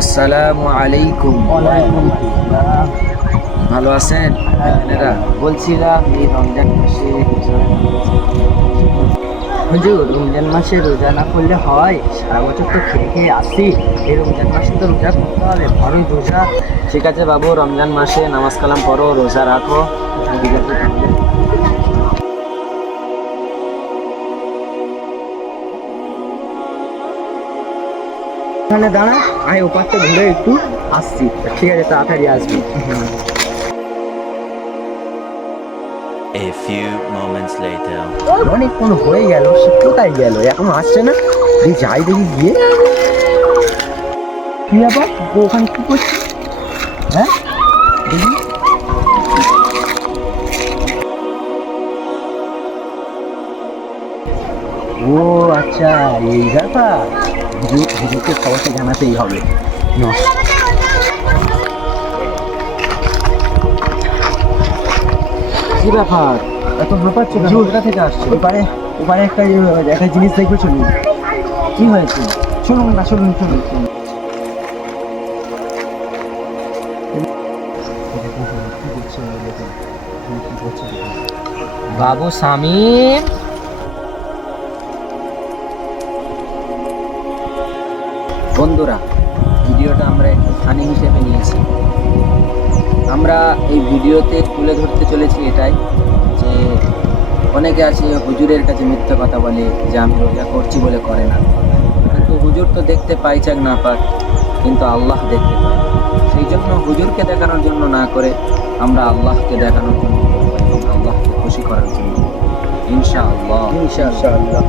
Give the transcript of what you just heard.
আসসালামু আলাইকুম। ওয়ালাইকুম আসসালাম। ভালো আছেন আপনারা? বলছিলাম এই রমজান মাসে হুজুর, রমজান মাসে রোজা না করলে হয়? সারা বছর তো খেয়ে খেয়ে আসি, এই রমজান মাসে তো রোজা করতে হবে, বড়ই রোজা। ঠিক আছে বাবু, রমজান মাসে নামাজ কালাম পড়ো, রোজা রাখো। ঠিক আছে তাহলে। এখানে দাঁড়া, আমি ওপারটা ঘুরে একটু আসছি। ঠিক আছে, তাড়াতাড়ি আসবি। A few moments later. অনেকক্ষণ হয়ে গেল, সে কোথায় গেল? এখন আসছে না। যাই দেখি গিয়ে। কি ব্যাপার, ও ওখানে কি করছে? হ্যাঁ, দেখি। ও আচ্ছা, এই ব্যাপার। হুজুরকে খবরটা জানাতেই হবে। না। কি ব্যাপার, এত ব্যাপার ছিল? কোথা থেকে আসছে? ওপারে ওপারে একটা জিনিস দেখবে, চলুন। কি হয়েছে? শুনুন না, শুনুন শুনুন শুনুন। বাবু সামিম, বন্ধুরা, ভিডিওটা আমরা একটু ফানি হিসেবে নিয়েছি। আমরা এই ভিডিওতে তুলে ধরতে চলেছি এটাই যে অনেকে আছে হুজুরের কাছে মিথ্যা কথা বলে যে আমি রোজা করছি বলে করে না, কিন্তু হুজুর তো দেখতে পাই চাক না পাক, কিন্তু আল্লাহ দেখতে পায়। সেই জন্য হুজুরকে দেখানোর জন্য না করে আমরা আল্লাহকে দেখানোর জন্য করবো এবং আল্লাহকে খুশি করার জন্য, ইনশাআল্লাহ। ইনশাআল্লাহ।